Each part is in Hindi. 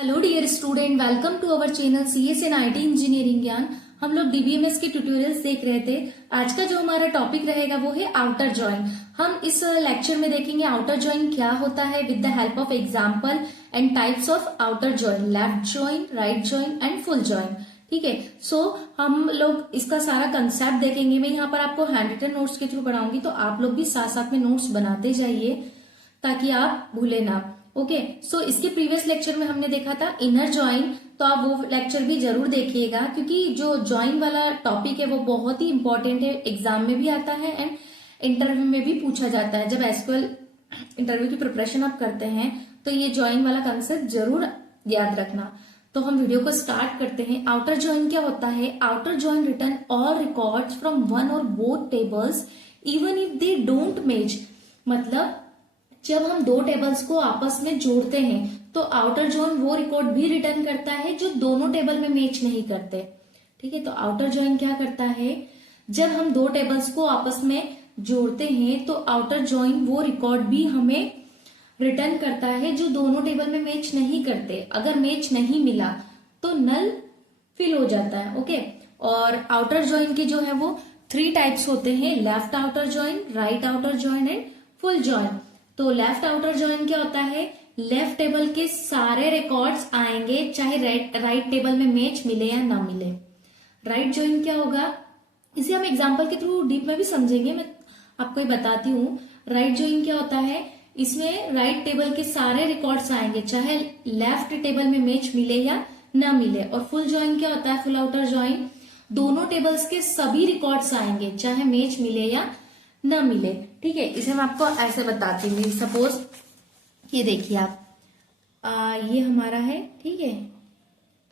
Hello dear student, welcome to our channel CS and IT engineering Gyan. हम लोग डीबीएमएस के ट्यूटोरियल्स देख रहे थे। आज का जो हमारा टॉपिक रहेगा वो है आउटर जॉइन। हम इस लेक्चर में देखेंगे आउटर जॉइन क्या होता है with the help of example and types of outer join, left join, right join and full join. ठीक है, सो हम लोग इसका सारा कंसेप्ट देखेंगे। मैं यहाँ पर आपको हैंड रिटन नोट्स के थ्रू पढ़ाऊंगी, तो आप लोग भी साथ साथ में नोट्स बनाते जाइए ताकि आप भूले ना। ओके, सो इसके प्रीवियस लेक्चर में हमने देखा था इनर जॉइन, तो आप वो लेक्चर भी जरूर देखिएगा क्योंकि जो जॉइन वाला टॉपिक है वो बहुत ही इंपॉर्टेंट है, एग्जाम में भी आता है एंड इंटरव्यू में भी पूछा जाता है। जब एसक्यूएल इंटरव्यू की प्रिपरेशन आप करते हैं तो ये जॉइन वाला कंसेप्ट जरूर याद रखना। तो हम वीडियो को स्टार्ट करते हैं। आउटर जॉइन क्या होता है? Outer join return all records from one और both tables even if they don't match. मतलब जब हम दो टेबल्स को आपस में जोड़ते हैं तो आउटर जॉइन वो रिकॉर्ड भी रिटर्न करता है जो दोनों टेबल में मैच नहीं करते। ठीक है, तो आउटर जॉइन क्या करता है? जब हम दो टेबल्स को आपस में जोड़ते हैं तो आउटर जॉइन वो रिकॉर्ड भी हमें रिटर्न करता है जो दोनों टेबल में मैच नहीं करते। अगर मैच नहीं मिला तो नल फिल हो जाता है। ओके, और आउटर जॉइन के जो है वो 3 टाइप्स होते हैं, left outer join, right outer join and full join. तो लेफ्ट आउटर जॉइन क्या होता है? लेफ्ट टेबल के सारे रिकॉर्ड्स आएंगे चाहे राइट टेबल में मैच मिले या ना मिले। राइट जॉइन क्या होगा? इसे हम एग्जांपल के थ्रू डीप में भी समझेंगे, मैं आपको ये बताती हूँ। राइट जॉइन क्या होता है? इसमें राइट टेबल के सारे रिकॉर्ड्स आएंगे चाहे लेफ्ट टेबल में मैच मिले या ना मिले। और फुल जॉइन क्या होता है? फुल आउटर जॉइन दोनों टेबल्स के सभी रिकॉर्ड्स आएंगे चाहे मैच मिले या ना मिले। ठीक है, इसे मैं आपको ऐसे बताती हूँ। सपोज ये देखिए आप, ये हमारा है। ठीक है,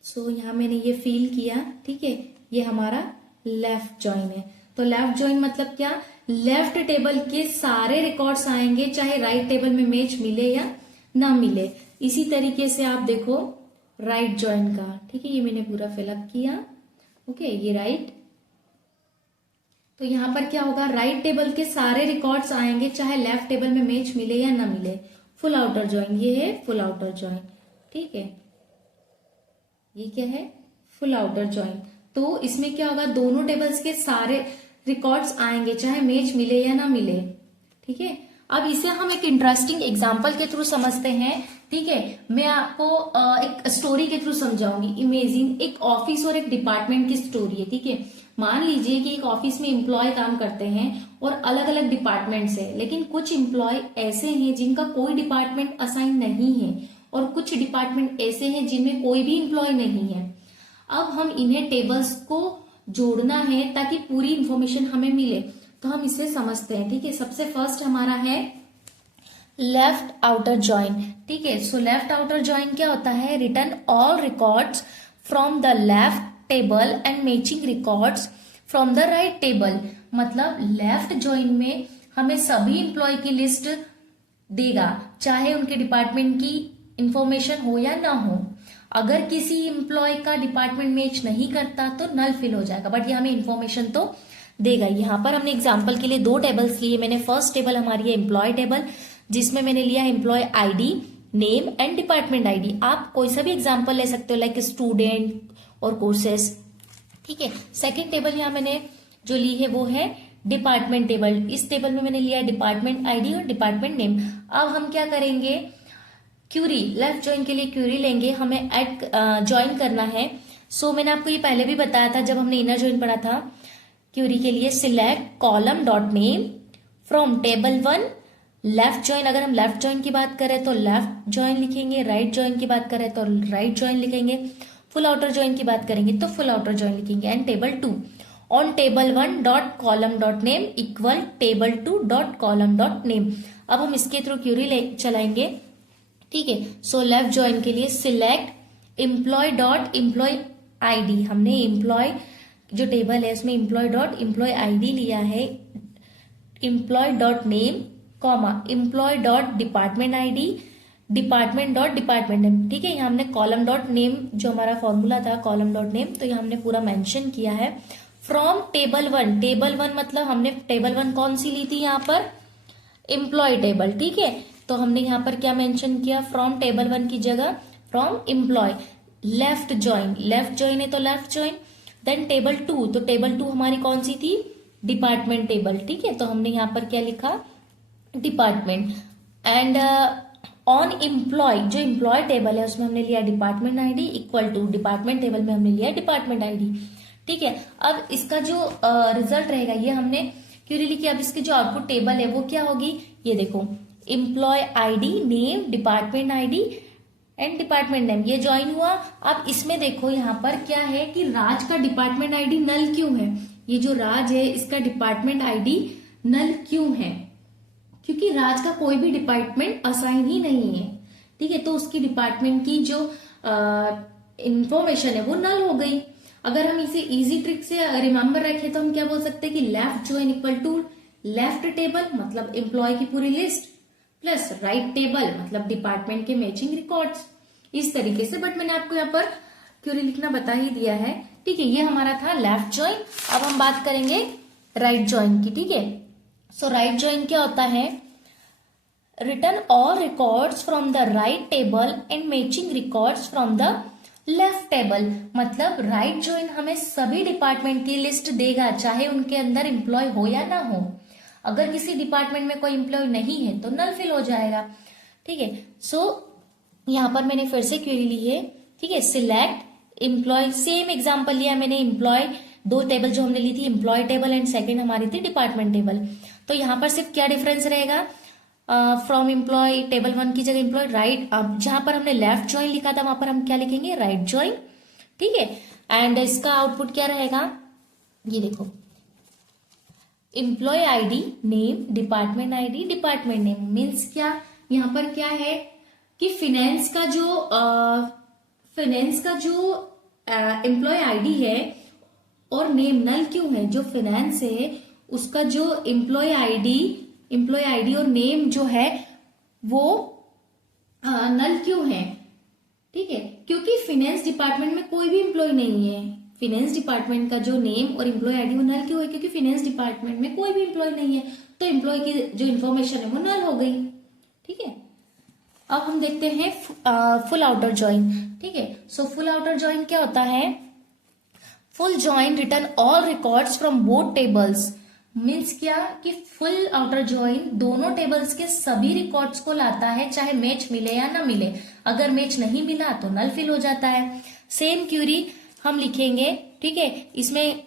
सो यहाँ मैंने ये फील किया। ठीक है, ये हमारा लेफ्ट जॉइन है। तो लेफ्ट जॉइन मतलब क्या? लेफ्ट टेबल के सारे रिकॉर्ड्स आएंगे चाहे राइट टेबल में मैच मिले या ना मिले। इसी तरीके से आप देखो राइट जॉइन का। ठीक है, ये मैंने पूरा फिलअप किया। ओके, ये राइट, तो यहाँ पर क्या होगा? राइट टेबल के सारे रिकॉर्ड्स आएंगे चाहे लेफ्ट टेबल में मैच मिले या ना मिले। फुल आउटर जॉइन, ये है फुल आउटर जॉइन। ठीक है, ये क्या है? Full outer join. तो इसमें क्या होगा? दोनों टेबल्स के सारे रिकॉर्ड्स आएंगे चाहे मैच मिले या ना मिले। ठीक है, अब इसे हम एक इंटरेस्टिंग एग्जाम्पल के थ्रू समझते हैं। ठीक है, मैं आपको एक स्टोरी के थ्रू समझाऊंगी। इमेजिन एक ऑफिस और एक डिपार्टमेंट की स्टोरी है। ठीक है, मान लीजिए कि एक ऑफिस में एम्प्लॉय काम करते हैं और अलग अलग डिपार्टमेंट से, लेकिन कुछ एम्प्लॉय ऐसे हैं जिनका कोई डिपार्टमेंट असाइन नहीं है और कुछ डिपार्टमेंट ऐसे हैं जिनमें कोई भी एम्प्लॉय नहीं है। अब हम इन्हें टेबल्स को जोड़ना है ताकि पूरी इंफॉर्मेशन हमें मिले, तो हम इसे समझते हैं। ठीक है, सबसे फर्स्ट हमारा है लेफ्ट आउटर जॉइन। ठीक है, सो लेफ्ट आउटर जॉइन क्या होता है? Return all records from the left table and matching records from the right table. मतलब लेफ्ट जॉइन में हमें सभी एम्प्लॉय की लिस्ट देगा चाहे उनके डिपार्टमेंट की इंफॉर्मेशन हो या ना हो। अगर किसी एम्प्लॉय का डिपार्टमेंट मैच नहीं करता तो नल फिल हो जाएगा, बट ये हमें इंफॉर्मेशन तो देगा। यहाँ पर हमने एग्जाम्पल के लिए 2 टेबल्स लिए। मैंने फर्स्ट टेबल हमारी है एम्प्लॉय टेबल, जिसमें मैंने लिया employ ID, name and department ID. आप कोई सा भी एग्जाम्पल ले सकते हो, लाइक स्टूडेंट और कोर्सेस। ठीक है, सेकंड टेबल यहाँ मैंने जो ली है वो है डिपार्टमेंट टेबल। इस टेबल में मैंने लिया डिपार्टमेंट आईडी और डिपार्टमेंट नेम। अब हम क्या करेंगे? क्यूरी, लेफ्ट जॉइन के लिए क्यूरी लेंगे, हमें ऐड ज्वाइन करना है। सो मैंने आपको ये पहले भी बताया था जब हमने इनर जॉइन पढ़ा था। क्यूरी के लिए select column dot name from table 1 left join. अगर हम लेफ्ट जॉइन की बात करें तो लेफ्ट जॉइन लिखेंगे, राइट जॉइन की बात करें तो राइट जॉइन लिखेंगे, फुल आउटर जॉइन की बात करेंगे तो फुल आउटर जॉइन लिखेंगे। And table 2 on table 1 dot column dot name equal table 2 dot column dot name. अब हम इसके थ्रू क्यूरी चलाएंगे। ठीक है, सो लेफ्ट जॉइन के लिए select employ dot employ ID. हमने एम्प्लॉय जो टेबल है उसमें एम्प्लॉय डॉट एम्प्लॉय आईडी लिया है, employ dot name comma employ dot department ID, department dot department name. ठीक है, यहाँ हमने कॉलम डॉट नेम जो हमारा फॉर्मूला था कॉलम डॉट नेम, तो यहाँ हमने पूरा मेंशन किया है। फ्रॉम टेबल 1, टेबल 1 मतलब हमने टेबल 1 कौन सी ली थी? यहाँ पर एम्प्लॉय टेबल। ठीक है, तो हमने यहाँ पर क्या मेंशन किया? फ्रॉम टेबल 1 की जगह फ्रॉम एम्प्लॉय। लेफ्ट ज्वाइन है तो लेफ्ट ज्वाइन। देन टेबल 2, तो टेबल 2 हमारी कौन सी थी? Department table. ठीक है, तो हमने यहाँ पर क्या लिखा? डिपार्टमेंट। एंड ऑन एम्प्लॉय, जो एम्प्लॉय टेबल है उसमें हमने लिया department ID equal to department table में हमने लिया डिपार्टमेंट आईडी। ठीक है, अब इसका जो रिजल्ट रहेगा ये हमने क्वेरी लिखी। अब इसकी जो आउटपुट टेबल है वो क्या होगी? ये देखो, employ ID, name, department ID and department name, ये ज्वाइन हुआ। अब इसमें देखो यहाँ पर क्या है कि राज का डिपार्टमेंट आईडी नल क्यों है? ये जो राज है इसका डिपार्टमेंट आईडी नल क्यों है? क्योंकि राज का कोई भी डिपार्टमेंट असाइन ही नहीं है। ठीक है, तो उसकी डिपार्टमेंट की जो इंफॉर्मेशन है वो नल हो गई। अगर हम इसे इजी ट्रिक से रिमेम्बर रखें तो हम क्या बोल सकते हैं कि left join equal to left table मतलब एम्प्लॉय की पूरी लिस्ट प्लस राइट टेबल मतलब डिपार्टमेंट के मैचिंग रिकॉर्ड्स, इस तरीके से। बट मैंने आपको यहाँ पर क्वेरी लिखना बता ही दिया है। ठीक है, ये हमारा था लेफ्ट ज्वाइन। अब हम बात करेंगे राइट ज्वाइन की। ठीक है, सो राइट ज्वाइन क्या होता है? Return all records from the right table and matching records from the left table. मतलब राइट ज्वाइन हमें सभी डिपार्टमेंट की लिस्ट देगा, चाहे उनके अंदर एम्प्लॉय हो या ना हो। अगर किसी डिपार्टमेंट में कोई एम्प्लॉय नहीं है तो नल फिल हो जाएगा। ठीक है, सो यहां पर मैंने फिर से क्वेरी ली है। ठीक है, सिलेक्ट एम्प्लॉय, सेम एग्जांपल लिया मैंने। एम्प्लॉय, दो टेबल जो हमने ली थी, एम्प्लॉय टेबल एंड सेकंड हमारी थी डिपार्टमेंट टेबल। तो यहां पर सिर्फ क्या डिफरेंस रहेगा? फ्रॉम एम्प्लॉय टेबल 1 की जगह एम्प्लॉय राइट, अब जहां पर हमने लेफ्ट ज्वाइन लिखा था वहां पर हम क्या लिखेंगे? Right join. ठीक है, एंड इसका आउटपुट क्या रहेगा? ये देखो, employ ID, name, department ID, department name. Means क्या? यहां पर क्या है कि फिनेंस का जो एम्प्लॉय आईडी है और नेम नल क्यों है? जो फाइनेंस है उसका जो एम्प्लॉय आईडी और नेम जो है वो नल क्यों है? ठीक है, क्योंकि फाइनेंस डिपार्टमेंट में कोई भी एम्प्लॉय नहीं है। फाइनेंस डिपार्टमेंट का जो नेम और एम्प्लॉय आईडी वो नल क्यों है? क्योंकि फाइनेंस डिपार्टमेंट में कोई भी एम्प्लॉय नहीं है, तो एम्प्लॉय की जो इन्फॉर्मेशन है वो नल हो गई। ठीक है, अब हम देखते हैं फुल आउटर ज्वाइन। ठीक है, सो फुल आउटर ज्वाइन क्या होता है? Full join return all records from both tables. Means क्या कि फुल आउटर ज्वाइन दोनों टेबल्स के सभी रिकॉर्ड्स को लाता है, चाहे मैच मिले या ना मिले। अगर मैच नहीं मिला तो नल फिल हो जाता है। सेम क्यूरी हम लिखेंगे। ठीक है, इसमें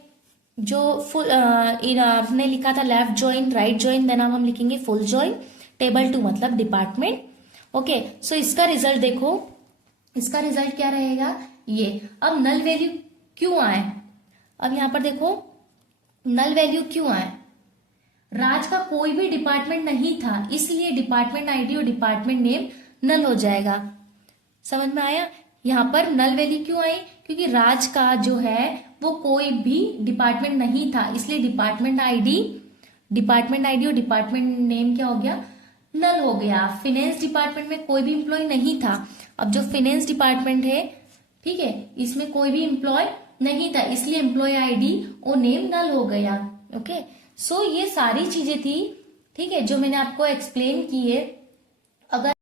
जो फुल आपने लिखा था left join, right join, then हम लिखेंगे फुल ज्वाइन टेबल 2 मतलब डिपार्टमेंट। ओके, सो इसका रिजल्ट देखो, इसका रिजल्ट क्या रहेगा? ये। अब नल वैल्यू क्यों आए? अब यहां पर देखो, नल वैल्यू क्यों आए? राज का कोई भी डिपार्टमेंट नहीं था, इसलिए डिपार्टमेंट आईडी और डिपार्टमेंट नेम नल हो जाएगा। समझ में आया? यहां पर नल वैल्यू क्यों आई? क्योंकि राज का जो है वो कोई भी डिपार्टमेंट नहीं था, इसलिए डिपार्टमेंट आईडी और डिपार्टमेंट नेम क्या हो गया? नल हो गया। फाइनेंस डिपार्टमेंट में कोई भी एम्प्लॉय नहीं था। अब जो फाइनेंस डिपार्टमेंट है, ठीक है, इसमें कोई भी एम्प्लॉय नहीं था, इसलिए एम्प्लॉय आईडी और नेम नल हो गया। ओके, सो ये सारी चीजें थी, ठीक है, जो मैंने आपको एक्सप्लेन की है। अगर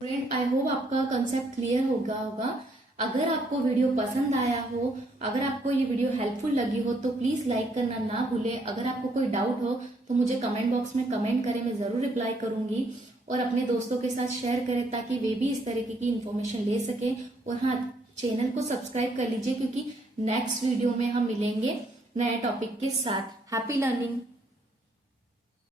फ्रेंड, आई होप आपका कंसेप्ट क्लियर होगा। अगर आपको वीडियो पसंद आया हो, अगर आपको ये वीडियो हेल्पफुल लगी हो तो प्लीज लाइक करना ना भूले। अगर आपको कोई डाउट हो तो मुझे कमेंट बॉक्स में कमेंट करें, मैं जरूर रिप्लाई करूंगी। और अपने दोस्तों के साथ शेयर करें ताकि वे भी इस तरीके की इन्फॉर्मेशन ले सकें। और हाँ, चैनल को सब्सक्राइब कर लीजिए क्योंकि नेक्स्ट वीडियो में हम मिलेंगे नए टॉपिक के साथ। Happy learning.